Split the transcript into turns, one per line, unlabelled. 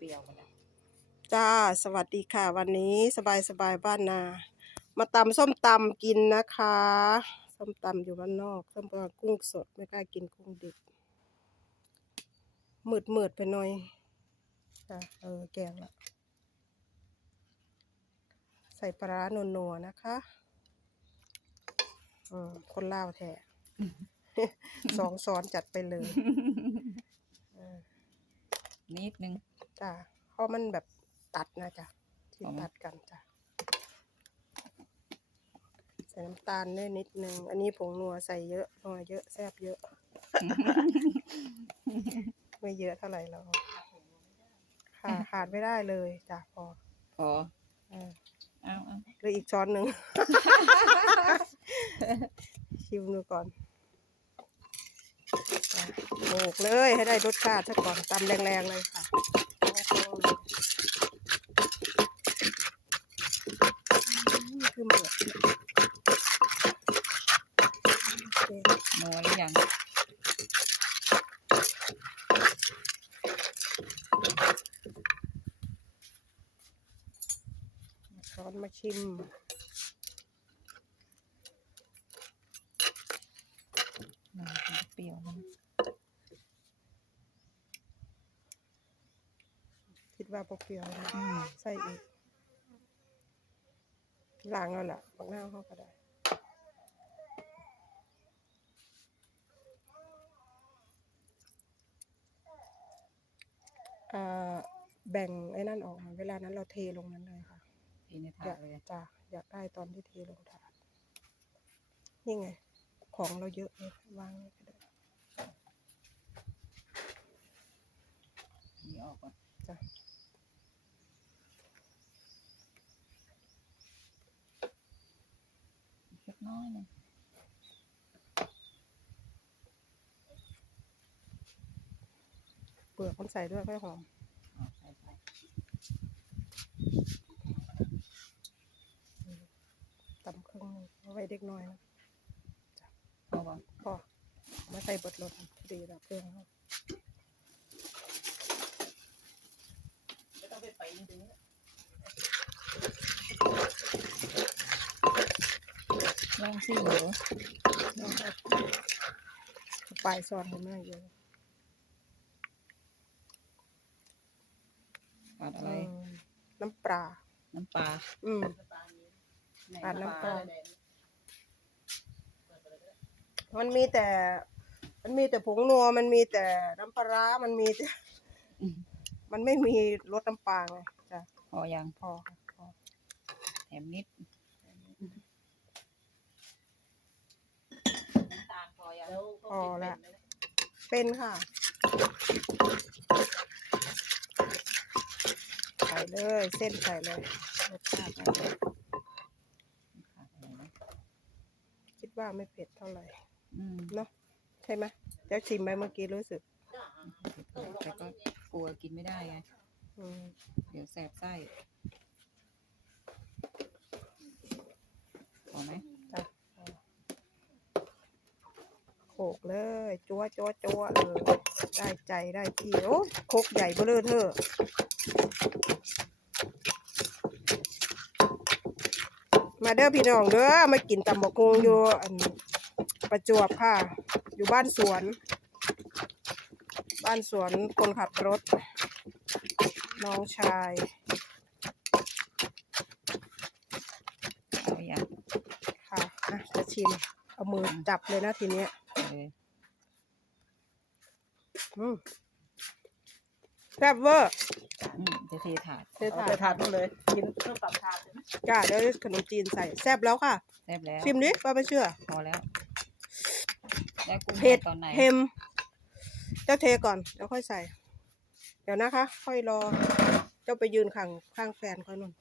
ปรี้ยวก็ได้
จ้า สวัสดีค่ะ วันนี้สบายสบายๆบ้านนา มาตำส้มตำกินนะคะ ส้มตำอยู่บ้านนอก ส้มตำกุ้งสดไม่กล้ากินกุ้งดิบมืดมืดๆไปหน่อยจ้ะเออแกงละใส่ปลาร้านัวๆนะคะอืมคนล่าวแท้สองซ้อนจัดไปเลยเออ
นิดนึง
จ้ะเพราะมันแบบตัดนะจ๊ะที่
อ๋อ
ตัดกันจ้ะใส่น้ำตาลด้วยนิดนึง อันนี้ผงนัวใส่เยอะนัวเยอะแซ่บเยอะ ไม่เยอะเท่าไหร่เราค่ะขาดไม่ได้เลยจ้ะพอ
พอ
เออ
เอาเอา
เหลืออีกช้อนหนึ่ง ชิมดูก่อนจ้ะโขลกเลยให้ได้รสชาติซะก่อนตำแรงๆเลยค่ะ อ
ยัง
ช้อนมาชิม
นัวถึงเปรี้ยวนะ
คิดว่าพอเปรี้ยวนะ
อืม
ใส่อีกล้างแล้วล่ะบักหน้าเขาก็ได้ แบ่งไอ้นั่นออกมาเวลานั้นเราเทลงนั้นเลยค่ะ
ทีใน
อ
ถายาด
ก
เลย
จ้ะอยากได้ตอนที่เทลงถาดนี่ไง ของเราเยอะเลยวางไว้ก็ได้
นี่ออกก่อน
จ้ะ
เล็กน้อยหนึง
ปลือกมันใส่ด้วยไม่หอม
เอาใส่ไป
ตำครึ่งหนึงเอาไว้เด็กน้อยนะ
เอาบ่
พอมาใส่เบดรถพอดีแล้วเครื่องเขา
ลองสิหมู
แล้วก็ปลายซอนมันมากเยอะ
ขาดอะไร
อืมน้ำปลา
น้ำปลา
อืมขาดน้ำปลา มันมีแต่ มันมีแต่ผงนัว มันมีแต่น้ำปลาร้ามันมีแต่
อืม
มันไม่มีรสน้ำปลาไงจ้ะ
พอยัง
พอค่ะพอ
แถมนิดน้ำตาลพอยัง
พอละเป็นค่ะใส่ เลย เส้นใส่เลย
รสชาติอะไรขาดอะไรนะ
คิดว่าไม่เผ็ดเท่าไหร่
อืม
เนาะใช่ไหมเดี๋ยวชิมไปเมื่อกี้รู้สึก
แต่ก็กลัวกินไม่ได้ไง
อืม
เดี๋ยวแสบไส้พอไหม
จ้ะโข กเลยจัวจัวจัวเลยได้ใจได้ที่โอ้โคกใหญ่เบ้อเร่อเธอมาเด้อพี่น้องเด้อมากินตำบกฮุงอยู่อันประจวบค่ะ อยู่บ้านสวน บ้านสวนคนขับรถ น้องชาย
เอาอย่าง
ค่ะอะจะชิมเอามือจับเลยนะทีเนี้ย
เลย
อืมแซ่บเวอร์
อืมจะเทถาด
เดี๋ยว
เอา
ถ่า
ไป
ย
ทานนู่นเลย กินเครื่องปรับทานใช่ไหม
จ้าเดี๋ยวขนมจีนใส่แซ่บแล้วค่ะ
แซ่บแล้ว
ชิมดิว่าไม่เชื่อ
พอแล้วแล้วกุ้ง
เผ็ด
ตอนไหน
เค็มเจ้าเทก่อนแล้วค่อยใส่ เดี๋ยวนะคะ ค่อยรอ เจ้าไปยืนข้างข้างแฟนเขานุ่น